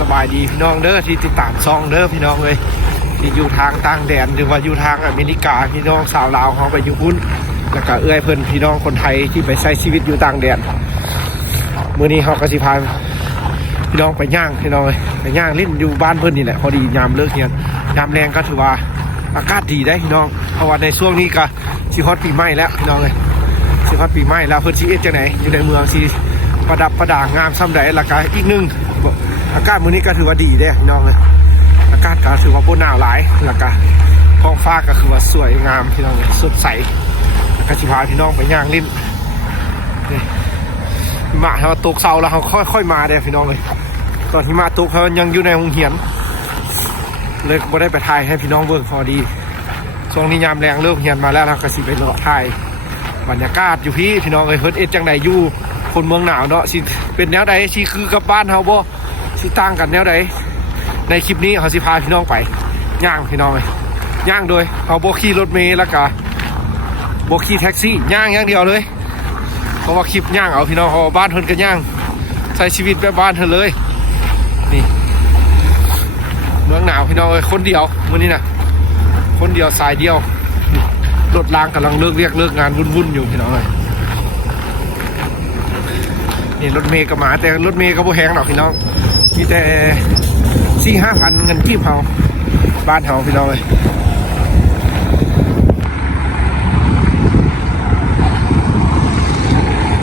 สบายดีพี่น้องเด้อที่ติดตามซองเด้อพี่น้องเลยที่อยู่ทางต่างแดนหรือว่าอยู่ทางอเมริกาพี่น้องสาวลาวเขาไปอยู่พุ่นแล้วก็เอื้อยเพิ่นพี่น้องคนไทยที่ไปใช้ชีวิตอยู่ต่างแดนมื้อนี้เขาก็สิพาพี่น้องไปย่างพี่น้องเลยไปย่างเล่นอยู่บ้านเพิ่นนี่แหละพอดียามเลิกเรียนยามแรงก็ถือว่าอากาศดีได้พี่น้องเพราะว่าในช่วงนี้ก็สิฮอดปีใหม่แล้วพี่น้องเลยสิฮอดปีใหม่แล้วเพิ่นสิเอ็ดจังไหนอยู่ในเมืองสิประดับประดางามซ้ำใดแล้วก็อีกนึงอากาศมื้อนี้ก็ถือว่าดีเด้พี่น้องเลยอากาศก็ถือว่าบ่หนาวหลายแล้วก็ท้องฟ้าก็คือว่าสวยงามพี่น้องเลยสดใสแล้วก็สิพาพี่น้องไปย่างเล่นนี่มาเขาตกเสาแล้วเขาค่อยมาเด้พี่น้องเลยตอนที่มาตกเขายังอยู่ในโรงเรียนเลยบ่ได้ไปถ่ายให้พี่น้องเบิ่งพอดีช่วงนี้ยามแรงเลิกเรียนมาแล้วเราก็สิไปเลาะถ่ายบรรยากาศอยู่พี่น้องเอ้ยเฮ็ดเอ็ดจังไดอยู่คนเมืองหนาวเนาะสิเป็นแนวใดสิคือกับบ้านเฮาบ่สิต่างกันแนวใดในคลิปนี้เขาสิพาพี่น้องไปย่างพี่น้องเอ้ยย่างโดยเอาบ่ขี่รถเมล์แล้วก็บ่ขี่แท็กซี่ย่างอย่างเดียวเลยเพราะว่าคลิปย่างเอาพี่น้องเขาบ้านเพิ่นก็ย่างใช้ชีวิตแบบบ้านเพิ่นเลยนี่เมืองหนาวพี่น้องเอ้ยคนเดียวมื้อนี้น่ะคนเดียวสายเดียวรถล้างกำลังเลิกงานวุ่นๆอยู่พี่น้องเอ้ยนี่รถเมย์ก็มาแต่รถเมย์ก็บ่แพงหรอกพี่น้องมีแต่ 4-5 พันเงินกีบเฮาบ้านเฮาพี่น้องเอ้ย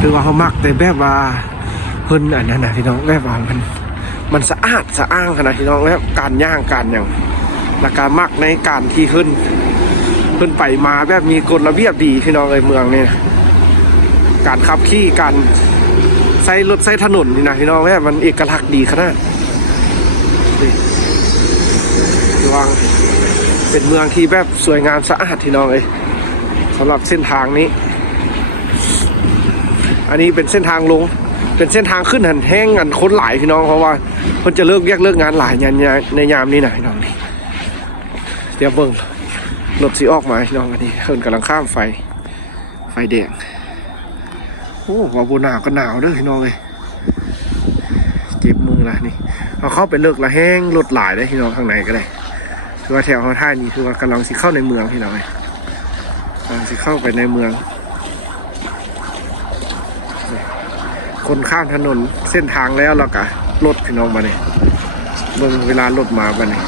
คือว่าเขามักแต่แบบว่าเพิ่นอันนั้นนะพี่น้องแบบว่ามันสะอาดสะอ้างขนาดพี่น้องแล้วการย่างการอย่างและการมักในการที่ขึ้นไปมาแบบมีกฎระเบียบดีพี่น้องเลยเมืองเนี่ยการขับขี่การใช้รถใช้ถนนนี่นะพี่น้องแบบมันเอกลักษณ์ดีขนาดนี่วางเป็นเมืองที่แบบสวยงามสะอาดพี่น้องเลยสำหรับเส้นทางนี้อันนี้เป็นเส้นทางลงเป็นเส้นทางขึ้นหันแห้งกันคนหลายพี่น้องเพราะว่าเพิ่นจะเลิกงานหลายในยามนี้นะพี่น้องนี่เดี๋ยวเบิ่งรถสีออกมาพี่น้องอันนี้เพิ่นกำลังข้ามไฟแดงโอ้ว่าบ่หนาวก็หนาวเด้อพี่น้องเลยเจ็บมือละนี่เอาเข้าไปเลิกละแห้งรถหลายได้พี่น้องข้างในก็ได้คือว่าแถวเขาท่านี้คือว่ากำลังสิเข้าในเมืองพี่น้องเลยกำลังสิเข้าไปในเมืองคนข้ามถนนเส้นทางแล้วเราก็รถพี่น้องมาเนี่ยเบิ่งเวลารถมาบ้านนี่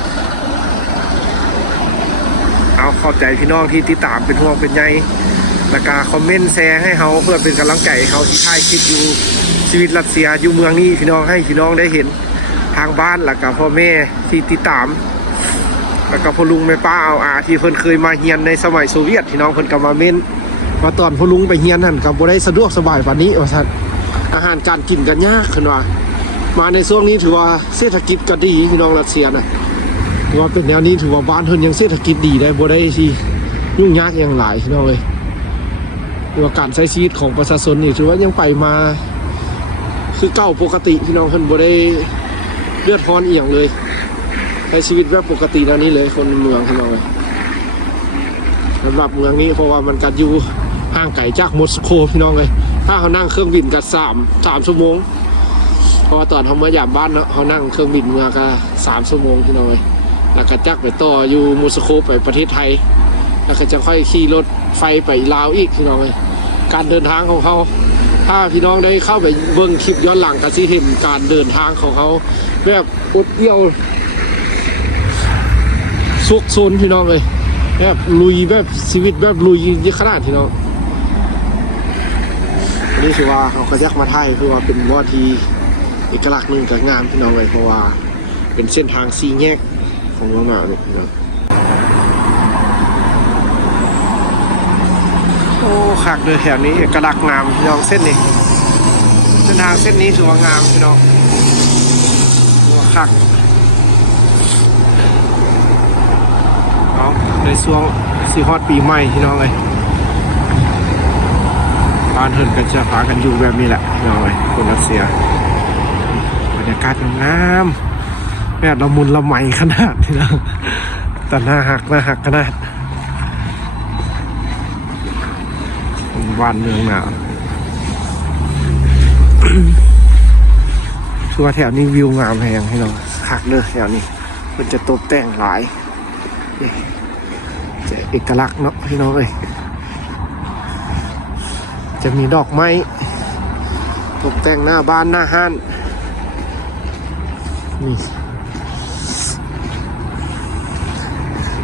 เอาเข้าใจพี่น้องที่ติดตามเป็นห่วงเป็นใยแล้วก็คอมเมนต์แชร์ให้เขาเพื่อเป็นกำลังใจเขาที่ถ่ายคลิปอยู่ชีวิตรัสเซียอยู่เมืองนี้พี่น้องให้พี่น้องได้เห็นทางบ้านแล้วก็พ่อแม่ที่ติดตามแล้วก็พ่อลุงแม่ป้าเอาอาที่เพิ่นเคยมาเฮียนในสมัยโซเวียตพี่น้องเพิ่นก็มาเม้นว่าตอนพ่อลุงไปเฮียนนั่นก็บ่ได้สะดวกสบายปานนี้ว่าซั่นอาหารการกินกันยากขึ้นว่ามาในช่วงนี้ถือว่าเศรษฐกิจก็ดีพี่น้องรัสเซียนะว่าเป็นแนวนี้ถือว่าบ้านเพิ่นยังเศรษฐกิจดีได้บ่ได้สิยุ่งยากอย่างหลายพี่น้องเลยว่าการใช้ชีวิตของประชาชนนี่ถือว่ายังไปมาคือเก่าปกติพี่น้องเพิ่นบ่ได้เลือดร้อนอีหยังเลยใช้ชีวิตแบบปกติแนวนี้เลยคนเมืองพี่น้องเลยสำหรับเมืองนี้เพราะว่ามันก็อยู่ห่างไกลจากมอสโกพี่น้องเลยถ้าเขานั่งเครื่องบินกัน3 ชั่วโมงเพราะว่าตอนเขาเมื่อยามบ้านเขานั่งเครื่องบินมาก็3 ชั่วโมงพี่น้องเลยแล้วก็จักไปต่ออยู่มอสโกไปประเทศไทยแล้วก็จะค่อยขี่รถไฟไปลาวอีกพี่น้องเลยการเดินทางของเขาถ้าพี่น้องได้เข้าไปเบิ่งคลิปย้อนหลังก็สิเห็นการเดินทางของเขาแบบอดเดี่ยวซุกซนพี่น้องเลยแบบลุยแบบชีวิตแบบลุยยิ่งขนาดพี่น้องนี่คือว่าเขายักมาไทยคือว่าเป็นว่าที่เอกลักษณ์หนึ่งกับงามพี่น้องเลยเพราะว่าเป็นเส้นทางซีแยกของเมืองหนาวนี่พี่น้องโอ้ขักเลยแถวนี้เอกลักษณ์งามพี่น้องเส้นนี้เส้นทางเส้นนี้ถือว่างามพี่น้องถือว่าขักเนาะในช่วงซีฮอตปีใหม่พี่น้องเลยบ้านเฮิร์นกันจะพากันอยู่แบบนี้แหละน้อยคนรัสเซียบรรยากาศงามแบบละมุนละไมขนาดที่นะแต่หน้าหักขนาดวันเมืองหนาว ช่ คือว่าแถวนี้วิวงามแพงให้น้องคักเลยแถวนี้มันจะตกแต่งหลายจะเอกลักษณ์เนาะพี่น้องเลยจะมีดอกไม้ตกแต่งหน้าบ้านหน้าห้านนี่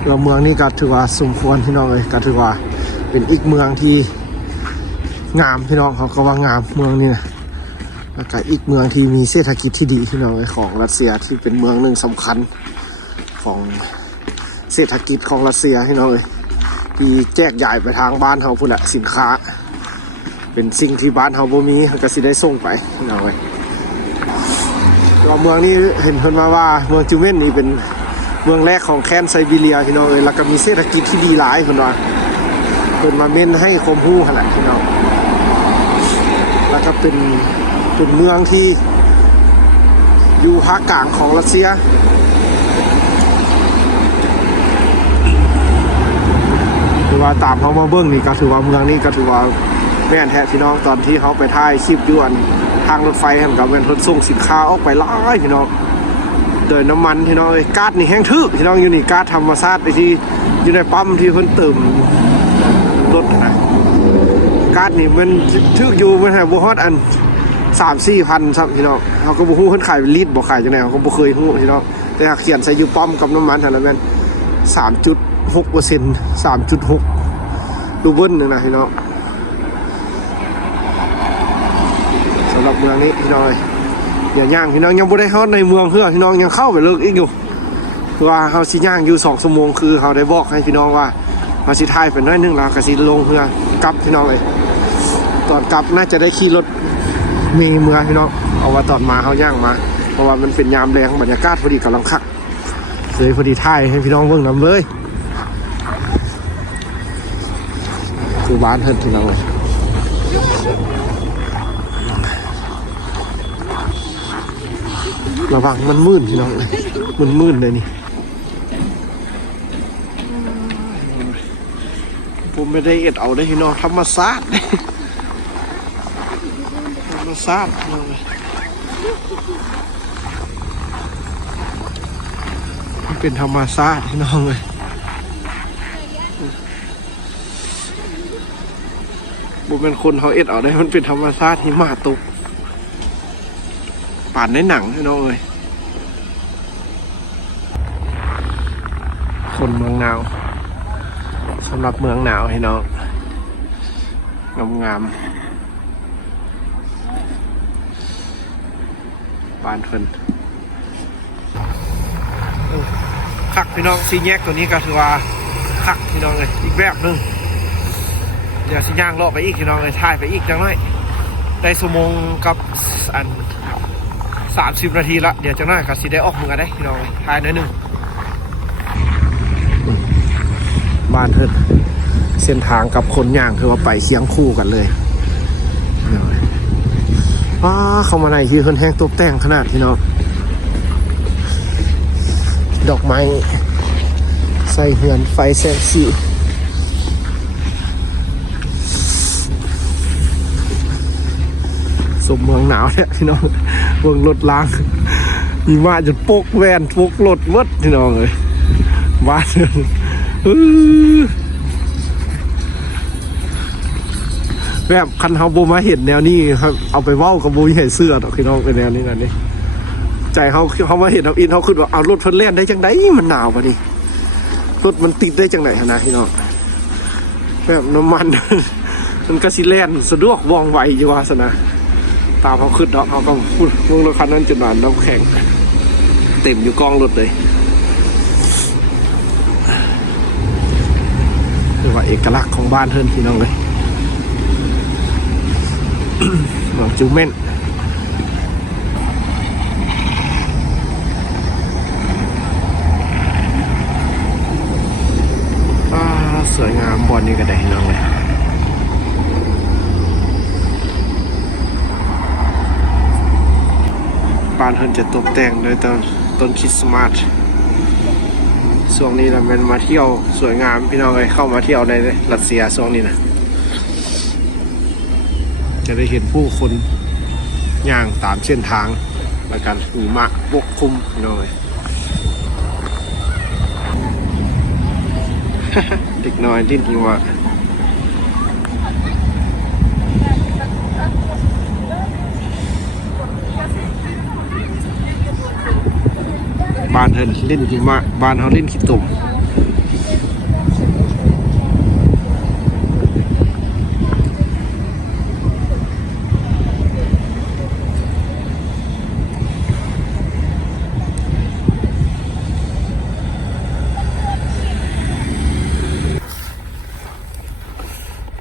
เราเมืองนี้ก็ถือว่าสมควรพี่น้องเลยก็ถือว่าเป็นอีกเมืองที่งามพี่น้องเขาก็ว่างามเมืองนี้นะแล้วก็อีกเมืองที่มีเศรษฐกิจที่ดีพี่น้องเลยของรัสเซียที่เป็นเมืองหนึ่งสำคัญของเศรษฐกิจของรัสเซียพี่น้องเลยที่แจกจ่ายไปทางบ้านเขาพุ่นแหละสินค้าเป็นสิ่งที่บ้านเขาบ่มีเขาก็สิได้ส่งไปพี่น้องเลยตัวเมืองนี้เห็นเพิ่นมาว่าเมืองจูเมนนี่เป็นเมืองแรกของแคนไซบีเรียพี่น้องเลยแล้วก็มีเศรษฐกิจที่ดีหลายเพิ่นว่าเพิ่นมาเม้นให้ความรู้ขนาดพี่น้องแล้วก็เป็นเมืองที่อยู่ภาคกลางของรัสเซียถือว่าตามเขามาเบิ้งนี่ก็ถือว่าเมืองนี้ก็ถือว่าแม่นแท้พี่น้องตอนที่เขาไปถ่ายคลิปยวนทางรถไฟเห็นกับเป็นรถส่งสินค้าออกไปหลายพี่น้องโดยน้ำมันพี่น้องเลยก๊าซนี่แห้งทึบพี่น้องอยู่นี่ก๊าซธรรมชาติที่อยู่ในปั๊มที่เพิ่นเติมรถนะก๊าซนี่มันทึกอยู่มันให้บ่ฮอดอัน3-4 พันครับพี่น้องเขาก็บ่ฮู้เพิ่นขายเป็นลิตรบ่ขายจังได๋เขาก็บ่เคยฮู้พี่น้องแต่หากเขียนใส่อยู่ปั๊มกับน้ำมันหั่นแล้วแม่น 3.6% 3.6 รูเบิลนึงนะพี่น้องสำหรับเมืองนี้พี่น้องอย่าย่างพี่น้องยังบ่ได้เข้าในเมืองเพื่อพี่น้องยังเข้าไปเลิกอีกอยู่ว่าเฮาสิย่างอยู่2 ชั่วโมงคือเฮาได้บอกให้พี่น้องว่าเฮาสิถ่ายไปน้อยนึงแล้วก็สิลงเพื่อกลับพี่น้องเลยตอนกลับน่าจะได้ขี่รถมีเมืองพี่น้องเอาว่าตอนมาเฮาย่างมาเพราะว่ามันเป็นยามแรงบรรยากาศพอดีกำลังคักเลยพอดีถ่ายให้พี่น้องเบิ่งนำเลยคือบ้านเพิ่นพี่น้องเลยระวังมันมืดพี่น้องเลยมันมืดเลยนี่ผมไม่ได้เอ็ดเอาได้พี่น้องธรรมชาติธรรมชาติพี่น้องเลยมันเป็นธรรมชาติพี่น้องเลยผมเป็นคนเขาเอ็ดเอาได้มันเป็นธรรมชาติหิมะตกป่านในหนังพี่น้องเลยคนเมืองหนาวสำหรับเมืองหนาวพี่น้องงามบ้านเพิ่นคักพี่น้องซีแยกตัวนี้ก็ถือว่าคักพี่น้องเลยอีกแบบนึงเดี๋ยวสิย่างเลาะไปอีกพี่น้องเลยถ่ายไปอีกจังหน่อยได้ชั่วโมงกับอัน30 นาทีละเดี๋ยวจังหน่อยก็สิได้ออกมือกันได้พี่น้องเลยถ่ายหน่อยนึงบ้านเพิ่นเส้นทางกับคนย่างคือว่าไปเคียงคู่กันเลยเข้ามาในที่เพิ่นแห้งตกแต่งขนาดพี่น้องดอกไม้ใส่เหือนไฟแสงสีสมเมืองหนาวเนี่ยพี่น้องเมืองรถล้างมีมาจะปกแวนปกรถวัดพี่น้องเลยบ้านแบบคันเฮาโบมาเห็นแนวนี้ครับเอาไปเว้ากับโบใหญ่เสื้อต่อพี่น้องเป็นแนวนี้นั่นนี่ใจเขามาเห็นเขาอินเขาขึ้นว่าเอารถเพิ่นแล่นได้จังไดมันหนาวป่ะนี่รถมันติดได้จังไหนนะพี่น้องแบบน้ำมันมันก็สิแล่นสะดวกว่องไวอยู่ว่าซะนะตามเขาขึ้นเนาะเขาก็พูดวงรถคันนั้นจนหนาน้ำแข็งเต็มอยู่กองรถเลยเรียกว่าเอกลักษณ์ของบ้านเพิ่นพี่น้องเลยเมืองจูเมนสวยงามบอลนี่ก็ได้พี่น้องเลยบ้านเพิ่นจะตกแต่งโดยต้นคริสต์มาสช่วงนี้เราเป็นมาเที่ยวสวยงามพี่น้องเลยเข้ามาเที่ยวในรัสเซียช่วงนี้นะจะได้เห็นผู้คนย่างตามเส้นทาง แล้วกันหิมะปกคลุมหน่อย เด็กน้อยดิ้นหิมะบ้านเฮนเล่นหิมะบ้านเขาเล่นขี้ตุ่ม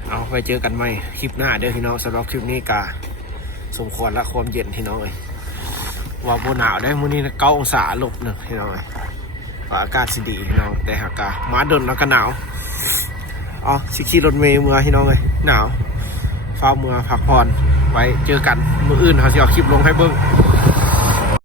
เอาไปเจอกันใหม่คลิปหน้าเด้อพี่น้องสำหรับคลิปนี้กาสมควรละความเย็นพี่น้องเลยว่าบนหนาวได้มื้อนี้9 องศาลบหนึ่งพี่น้องเลยว่าอากาศสิดีพี่น้องแต่หากามาดนแล้วก็หนาวอ๋อสิขี่รถเมล์เมื่อพี่น้องเลยหนาวฟ้าเมื่อพักผ่อนไว้เจอกันมื้ออื่นเขาสิเอาคลิปลงให้เบิ่ง